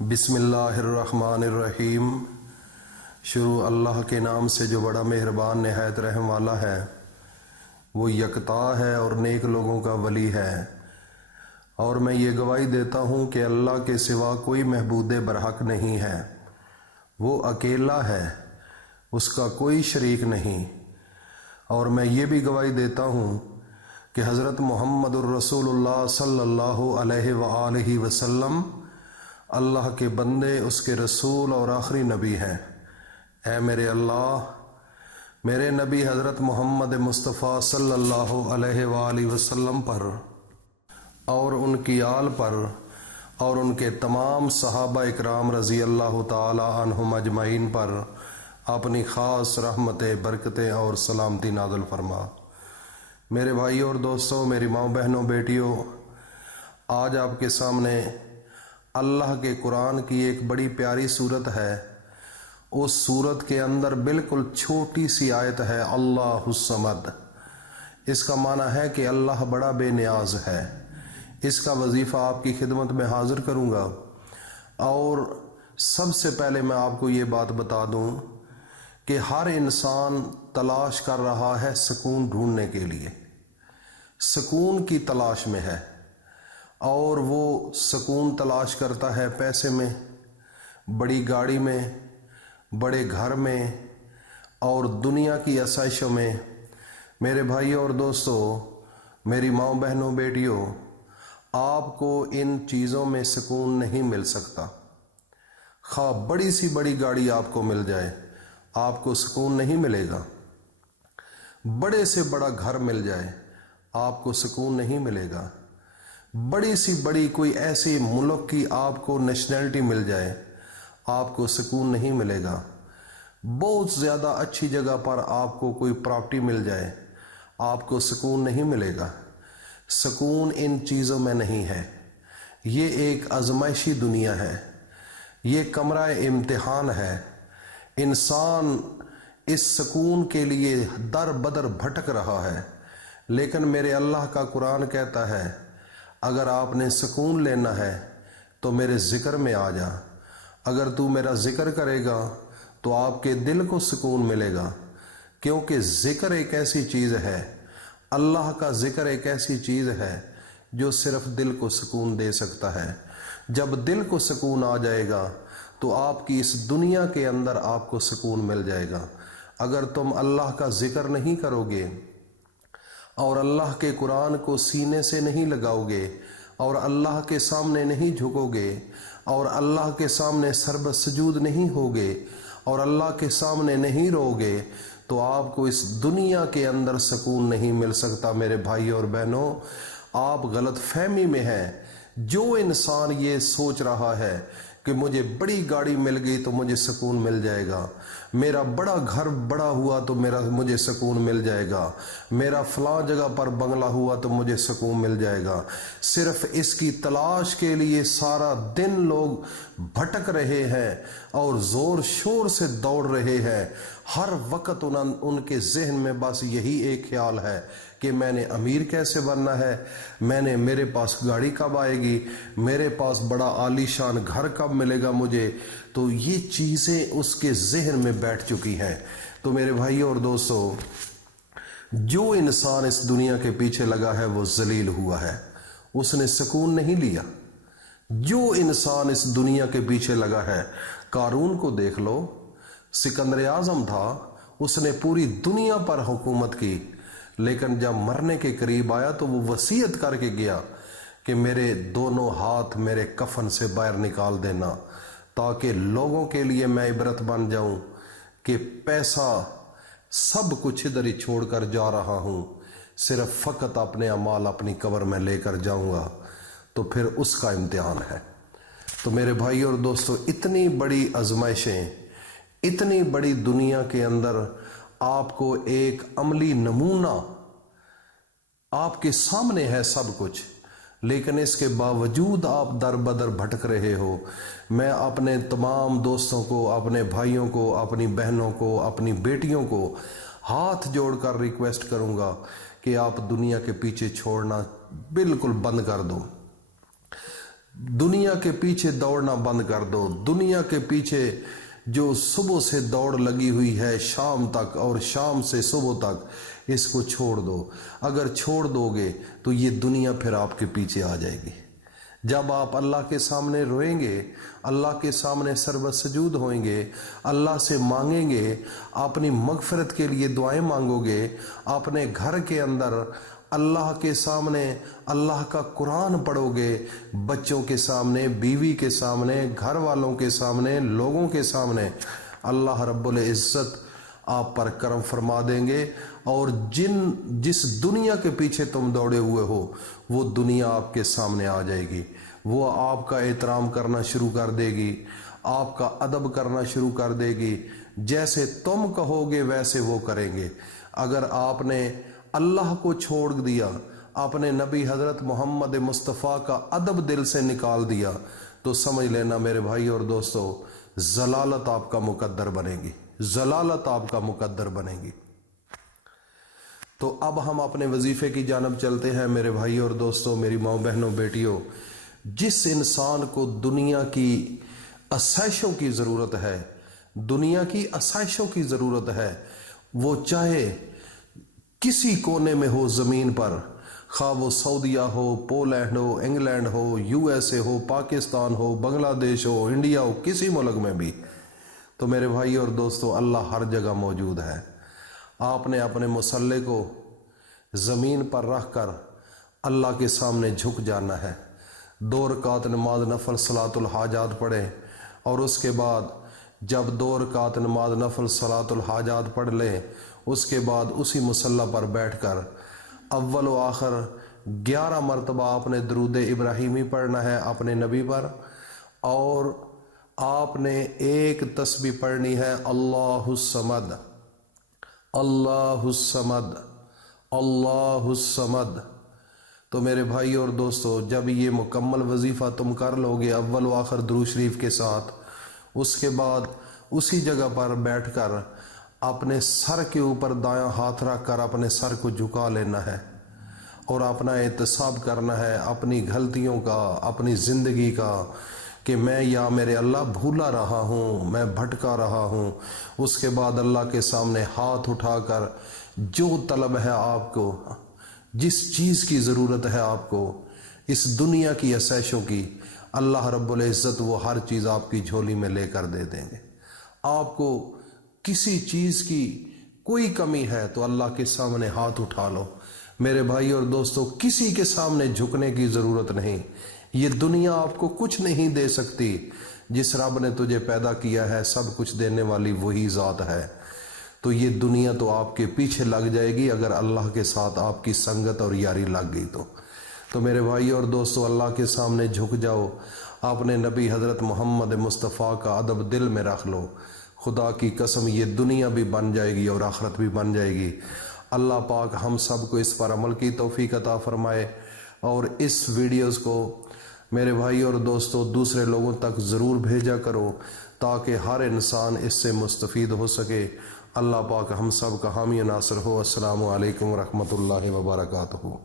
बिस्मिल्लाहिर्रहमानिर्रहीम। शुरू अल्लाह के नाम से जो बड़ा मेहरबान नहायत रहम वाला है। वो यकता है और नेक लोगों का वली है। और मैं ये गवाही देता हूँ कि अल्लाह के सिवा कोई महबूद बरहक नहीं है। वो अकेला है, उसका कोई शरीक नहीं। और मैं ये भी गवाही देता हूँ कि हज़रत मुहम्मदुर रसूलुल्लाह सल्लल्लाहु अलैहि वआलिहि वसल्लम अल्लाह के बंदे, उसके रसूल और आखिरी नबी हैं। ऐ मेरे अल्लाह, मेरे नबी हज़रत मोहम्मद मुस्तफ़ा सल्लल्लाहु अलैहि वआलिहि वसल्लम पर और उनकी आल पर और उनके तमाम सहाबा इकराम रज़ी अल्लाह ताला अन्हुम अजमईन पर अपनी ख़ास रहमतें, बरकतें और सलामती नाज़िल फरमा। मेरे भाइयों और दोस्तों, मेरी माँ बहनों, बेटियों, आज आपके सामने अल्लाह के कुरान की एक बड़ी प्यारी सूरत है। उस सूरत के अंदर बिल्कुल छोटी सी आयत है, अल्लाहुस्समद। इसका माना है कि अल्लाह बड़ा बेनियाज है। इसका वजीफ़ा आपकी खिदमत में हाजिर करूँगा। और सबसे पहले मैं आपको ये बात बता दूँ कि हर इंसान तलाश कर रहा है सुकून ढूंढने के लिए, सुकून की तलाश में है। और वो सुकून तलाश करता है पैसे में, बड़ी गाड़ी में, बड़े घर में और दुनिया की आसाइशों में। मेरे भाइयों और दोस्तों, मेरी माँ बहनों, बेटियों, आपको इन चीज़ों में सुकून नहीं मिल सकता। खा बड़ी सी बड़ी गाड़ी आपको मिल जाए, आपको सुकून नहीं मिलेगा। बड़े से बड़ा घर मिल जाए, आपको सुकून नहीं मिलेगा। बड़ी सी बड़ी कोई ऐसी मुल्क की आपको नेशनैलिटी मिल जाए, आपको सुकून नहीं मिलेगा। बहुत ज़्यादा अच्छी जगह पर आपको कोई प्रॉपर्टी मिल जाए, आपको सुकून नहीं मिलेगा। सुकून इन चीज़ों में नहीं है। ये एक आजमाइशी दुनिया है, ये कमरा इम्तिहान है। इंसान इस सुकून के लिए दर बदर भटक रहा है। लेकिन मेरे अल्लाह का कुरान कहता है, अगर आपने सुकून लेना है तो मेरे ज़िक्र में आ जा। अगर तू मेरा ज़िक्र करेगा तो आपके दिल को सुकून मिलेगा। क्योंकि ज़िक्र एक ऐसी चीज़ है, अल्लाह का ज़िक्र एक ऐसी चीज़ है जो सिर्फ दिल को सुकून दे सकता है। जब दिल को सुकून आ जाएगा तो आपकी इस दुनिया के अंदर आपको सुकून मिल जाएगा। अगर तुम अल्लाह का ज़िक्र नहीं करोगे और अल्लाह के कुरान को सीने से नहीं लगाओगे और अल्लाह के सामने नहीं झुकोगे और अल्लाह के सामने सर्बसजूद नहीं होगे और अल्लाह के सामने नहीं रोगे, तो आपको इस दुनिया के अंदर सुकून नहीं मिल सकता। मेरे भाइयों और बहनों, आप गलत फहमी में हैं। जो इंसान ये सोच रहा है कि मुझे बड़ी गाड़ी मिल गई तो मुझे सुकून मिल जाएगा, मेरा बड़ा घर बड़ा हुआ तो मुझे सुकून मिल जाएगा, मेरा फलां जगह पर बंगला हुआ तो मुझे सुकून मिल जाएगा, सिर्फ इसकी तलाश के लिए सारा दिन लोग भटक रहे हैं और ज़ोर शोर से दौड़ रहे हैं। हर वक्त उनके जहन में बस यही एक ख्याल है कि मैंने अमीर कैसे बनना है, मेरे पास गाड़ी कब आएगी, मेरे पास बड़ा आलीशान घर कब मिलेगा मुझे। तो ये चीज़ें उसके जहन में बैठ चुकी हैं। तो मेरे भाइयों और दोस्तों, जो इंसान इस दुनिया के पीछे लगा है वो जलील हुआ है, उसने सुकून नहीं लिया। जो इंसान इस दुनिया के पीछे लगा है, कारून को देख लो, सिकंदर आजम था, उसने पूरी दुनिया पर हुकूमत की, लेकिन जब मरने के करीब आया तो वो वसीयत करके गया कि मेरे दोनों हाथ मेरे कफन से बाहर निकाल देना, ताकि लोगों के लिए मैं इबरत बन जाऊं कि पैसा सब कुछ इधर ही छोड़कर जा रहा हूं, सिर्फ फ़कत अपने अमाल अपनी कब्र में लेकर जाऊंगा। तो फिर उसका इम्तिहान है। तो मेरे भाई और दोस्तों, इतनी बड़ी आजमाइशें, इतनी बड़ी दुनिया के अंदर आपको एक अमली नमूना आपके सामने है सब कुछ, लेकिन इसके बावजूद आप दर बदर भटक रहे हो। मैं अपने तमाम दोस्तों को, अपने भाइयों को, अपनी बहनों को, अपनी बेटियों को हाथ जोड़कर रिक्वेस्ट करूंगा कि आप दुनिया के पीछे छोड़ना बिल्कुल बंद कर दो। दुनिया के पीछे दौड़ना बंद कर दो। दुनिया के पीछे जो सुबह से दौड़ लगी हुई है शाम तक और शाम से सुबह तक, इसको छोड़ दो। अगर छोड़ दोगे तो ये दुनिया फिर आपके पीछे आ जाएगी। जब आप अल्लाह के सामने रोएंगे, अल्लाह के सामने सर्वसजूद होएंगे, अल्लाह से मांगेंगे, अपनी मगफरत के लिए दुआएं मांगोगे, अपने घर के अंदर अल्लाह के सामने अल्लाह का कुरान पढ़ोगे, बच्चों के सामने, बीवी के सामने, घर वालों के सामने, लोगों के सामने, अल्लाह रब्बुल इज़्ज़त आप पर करम फरमा देंगे। और जिस दुनिया के पीछे तुम दौड़े हुए हो वो दुनिया आपके सामने आ जाएगी। वो आपका एहतराम करना शुरू कर देगी, आपका अदब करना शुरू कर देगी। जैसे तुम कहोगे वैसे वो करेंगे। अगर आपने अल्लाह को छोड़ दिया, अपने नबी हजरत मोहम्मद मुस्तफ़ा का अदब दिल से निकाल दिया, तो समझ लेना मेरे भाई और दोस्तों, जलालत आपका मुकद्दर बनेगी, जलालत आपका मुकद्दर बनेगी। तो अब हम अपने वजीफे की जानब चलते हैं मेरे भाई और दोस्तों, मेरी माँ बहनों बेटियों। जिस इंसान को दुनिया की आसाइशों की ज़रूरत है, दुनिया की आसाइशों की ज़रूरत है, वो चाहे किसी कोने में हो ज़मीन पर, खा वो सऊदीया हो, पोलैंड हो, इंग्लैंड हो, USA हो, पाकिस्तान हो, बांग्लादेश हो, इंडिया हो, किसी मुल्क में भी, तो मेरे भाई और दोस्तों अल्लाह हर जगह मौजूद है। आपने अपने मुसल्ले को ज़मीन पर रख कर अल्लाह के सामने झुक जाना है। 2 रकात नमाज नफल सलातुल हाजात पढ़ें और उसके बाद जब 2 रकात नमाज नफल सलातुल हाजात पढ़ लें, उसके बाद उसी मुसल्ला पर बैठकर अव्वल व आखिर 11 मरतबा आपने दरूद इब्राहिमी पढ़ना है अपने नबी पर। और आपने एक तस्बीह पढ़नी है, अल्लाहुस्समद अल्लाहुस्समद अल्लाहुस्समद। तो मेरे भाई और दोस्तों, जब ये मुकम्मल वजीफ़ा तुम कर लोगे अव्वल व आखिर दुरूद शरीफ के साथ, उसके बाद उसी जगह पर बैठकर अपने सर के ऊपर दायां हाथ रख कर अपने सर को झुका लेना है और अपना एहतसाब करना है अपनी गलतियों का, अपनी ज़िंदगी का, कि मैं या मेरे अल्लाह भूला रहा हूँ, मैं भटका रहा हूँ। उसके बाद अल्लाह के सामने हाथ उठाकर जो तलब है आपको, जिस चीज़ की ज़रूरत है आपको, इस दुनिया की आसाइशों की, अल्लाह रब्बुल इज़्ज़त वो हर चीज़ आपकी झोली में लेकर दे देंगे। आपको किसी चीज़ की कोई कमी है तो अल्लाह के सामने हाथ उठा लो। मेरे भाई और दोस्तों, किसी के सामने झुकने की ज़रूरत नहीं। ये दुनिया आपको कुछ नहीं दे सकती। जिस रब ने तुझे पैदा किया है, सब कुछ देने वाली वही ज़ात है। तो ये दुनिया तो आपके पीछे लग जाएगी अगर अल्लाह के साथ आपकी संगत और यारी लग गई तो मेरे भाई और दोस्तों, अल्लाह के सामने झुक जाओ। आपने नबी हज़रत मोहम्मद मुस्तफ़ा का अदब दिल में रख लो। खुदा की कसम, ये दुनिया भी बन जाएगी और आखिरत भी बन जाएगी। अल्लाह पाक हम सब को इस पर अमल की तौफीक अता फरमाए और इस वीडियोस को मेरे भाई और दोस्तों दूसरे लोगों तक ज़रूर भेजा करो ताकि हर इंसान इससे मुस्तफ़ीद हो सके। अल्लाह पाक हम सब का हामी नासर हो। अस्सलामु अलैकुम रहमतुल्लाहि व बरकातहू।